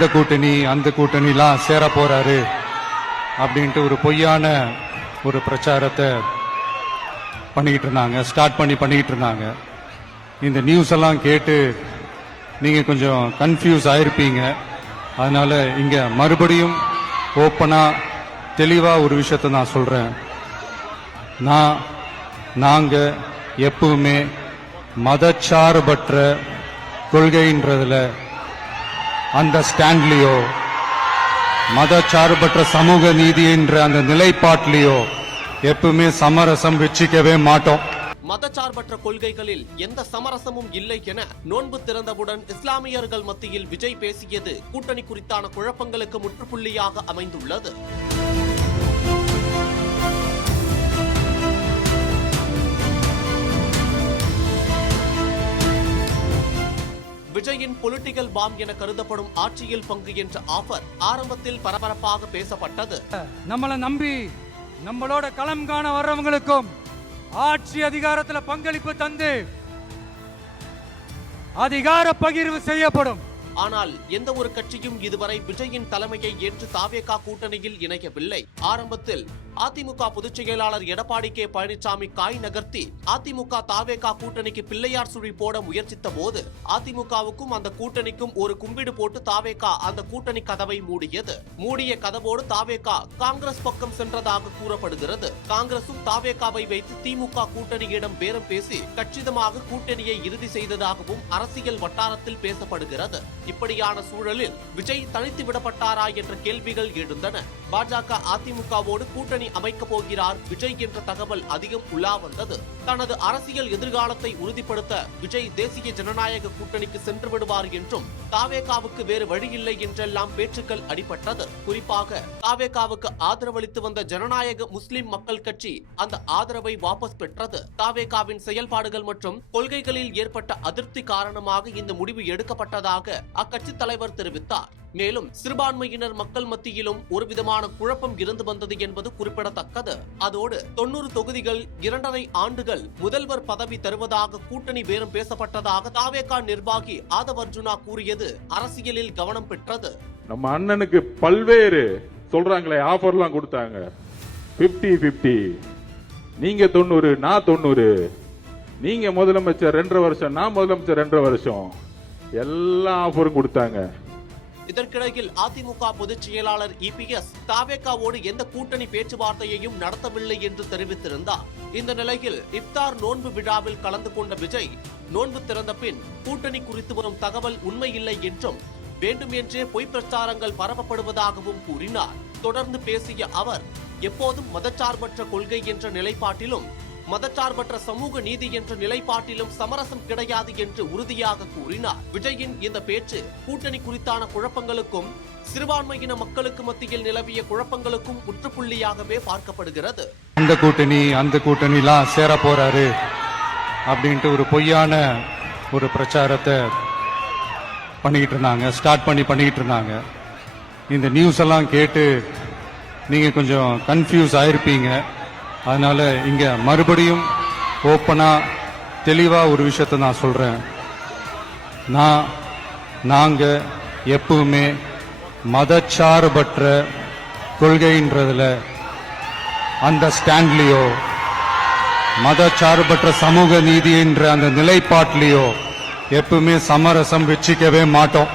இந்த கூட்டணி அந்த கூட்டணிலாம் சேர போறாரு அப்படின்ட்டு ஒரு பொய்யான ஒரு பிரச்சாரத்தை ஸ்டார்ட் பண்ணிக்கிட்டு இருந்தாங்க. இந்த நியூஸ் எல்லாம் கேட்டு நீங்க கொஞ்சம் கன்ஃபியூஸ் ஆயிருப்பீங்க. அதனால இங்க மறுபடியும் ஓப்பனா தெளிவா ஒரு விஷயத்தை நான் சொல்றேன். நாங்க எப்பவுமே மதச்சார்பற்ற கொள்கைன்றதுல அந்த ஸ்டாண்ட்லயோ மதச்சார்பற்ற சமூக நீதி என்ற அந்த நிலைப்பாட்டிலேயோ எப்பவுமே சமரசம் வச்சிக்கவே மாட்டோம். மதச்சார்பற்ற கொள்கைகளில் எந்த சமரசமும் இல்லை என நோன்பு திறந்தவுடன் இஸ்லாமியர்கள் மத்தியில் விஜய் பேசியது கூட்டணி குறித்தான குழப்பங்களுக்கு முற்றுப்புள்ளியாக அமைந்துள்ளது. விஜயின் பொலிட்டிக்கல் பாம் என கருதப்படும் ஆட்சியில் பங்கு என்ற ஆஃபர் ஆரம்பத்தில் பரபரப்பாக பேசப்பட்டது. நம்மளை நம்பி நம்மளோட களம் காண வர்றவங்களுக்கும் ஆட்சி அதிகாரத்தில் பங்களிப்பு தந்து அதிகார பகிர்வு செய்யப்படும். ஆனால் எந்த ஒரு கட்சியும் இதுவரை விஜயின் தலைமையை ஏற்று தாவேகா கூட்டணியில் இணையவில்லை. ஆரம்பத்தில் அதிமுக பொதுச் செயலாளர் எடப்பாடி கே பழனிசாமி காய் நகர்த்தி அதிமுக தாவேகா கூட்டணிக்கு பிள்ளையார் சுழி போட முயற்சித்த போது அதிமுகவுக்கும் அந்த கூட்டணிக்கும் ஒரு கும்பிடு போட்டு தாவேகா அந்த கூட்டணி கதவை மூடியது. மூடிய கதவோடு தாவேகா காங்கிரஸ் பக்கம் சென்றதாக கூறப்படுகிறது. காங்கிரசும் தாவேகாவை வைத்து திமுக கூட்டணியிடம் பேரம் பேசி கச்சிதமாக கூட்டணியை இறுதி செய்ததாகவும் அரசியல் வட்டாரத்தில் பேசப்படுகிறது. இப்படியான சூழலில் விஜய் தனித்து விடப்பட்டாரா என்ற கேள்விகள் எழுந்தன. பாஜக அதிமுகவோடு கூட்டணி அமைக்கப் போகிறார் விஜய் என்ற தகவல் அதிகம் உலா வந்தது. தனது அரசியல் எதிர்காலத்தை உறுதிப்படுத்த விஜய் தேசிய ஜனநாயக கூட்டணிக்கு சென்று விடுவார் என்றும் தாவேகாவுக்கு வேறு வழியில்லை என்றெல்லாம் பேச்சுக்கள் அடிபட்டது. குறிப்பாக தாவேகாவுக்கு ஆதரவளித்து வந்த ஜனநாயக முஸ்லிம் மக்கள் கட்சி அந்த ஆதரவை வாபஸ் பெற்றது. தாவேகாவின் செயல்பாடுகள் மற்றும் கொள்கைகளில் ஏற்பட்ட அதிருப்தி காரணமாக இந்த முடிவு எடுக்கப்பட்டதாக அக்கட்சி தலைவர் தெரிவித்தார். மேலும் சிறுபான்மையினர் மக்கள் மத்தியிலும் ஒரு விதமான குழப்பம் இருந்து வந்தது என்பது குறிப்பிடத்தக்கது. அதோடு 90 தொகுதிகள் 2.5 ஆண்டுகள் முதல்வர் பதவி தருவதாக கூட்டணி பேரம் பேசப்பட்டதாக தாவேகா நிர்வாகி ஆதவ் அர்ஜுனா கூறியது அரசியலில் கவனம் பெற்றது. நம்ம அண்ணனுக்கு பல்வேறு சொல்றாங்களே ஆஃபர்லாம் கொடுத்தாங்க. 50-50, நீங்க 90 நான் 90, நீங்க முதலமைச்சர் 2.5 வருஷம் நான் முதலமைச்சர் 2.5 வருஷம், எல்லா ஆஃபரும் கொடுத்தாங்க. இதற்கிடையில் அதிமுக பொதுச் செயலாளர் இபிஎஸ் தாவேகாவோடு எந்த கூட்டணி பேச்சுவார்த்தையையும் நடத்தவில்லை என்று தெரிவித்திருந்தார். இந்த நிலையில் இப்தார் நோன்பு விழாவில் கலந்து கொண்ட விஜய் நோன்பு திறந்த பின் கூட்டணி குறித்து வரும் தகவல் உண்மையில்லை என்றும் வேண்டுமென்றே பொய் பிரச்சாரங்கள் பரப்பப்படுவதாகவும் கூறினார். தொடர்ந்து பேசிய அவர் எப்போதும் மதச்சார்பற்ற கொள்கை என்ற நிலைப்பாட்டிலும் மதச்சார்பற்ற சமூக நீதி என்ற நிலைப்பாட்டிலும் சமரசம் கிடையாது என்று உறுதியாக கூறினார். விஜயின் இந்த பேச்சு கூட்டணி குறித்தான குழப்பங்களுக்கும் சிறுபான்மையின மக்களுக்கு மத்தியில் நிலவிய குழப்பங்களுக்கும் முற்றுப்புள்ளியாகவே பார்க்கப்படுகிறது. இந்த கூட்டணி அந்த கூட்டணிலாம் சேர போறாரு அப்படின்ட்டு ஒரு பொய்யான ஒரு பிரச்சாரத்தை ஸ்டார்ட் பண்ணிக்கிட்டு இருந்தாங்க. இந்த நியூஸ் எல்லாம் கேட்டு நீங்க கொஞ்சம் கன்ஃபியூஸ் ஆயிருப்பீங்க. அதனால இங்க மறுபடியும் ஓப்பனா தெளிவா ஒரு விஷயத்தை நான் சொல்றேன். நாங்க எப்பவுமே மதச்சார்பற்ற கொள்கைன்றதுல அந்த ஸ்டாண்ட்லயோ மதச்சார்பற்ற சமூக நீதி என்ற அந்த நிலைப்பாட்டிலேயோ எப்பவுமே சமரசம் வச்சிக்கவே மாட்டோம்.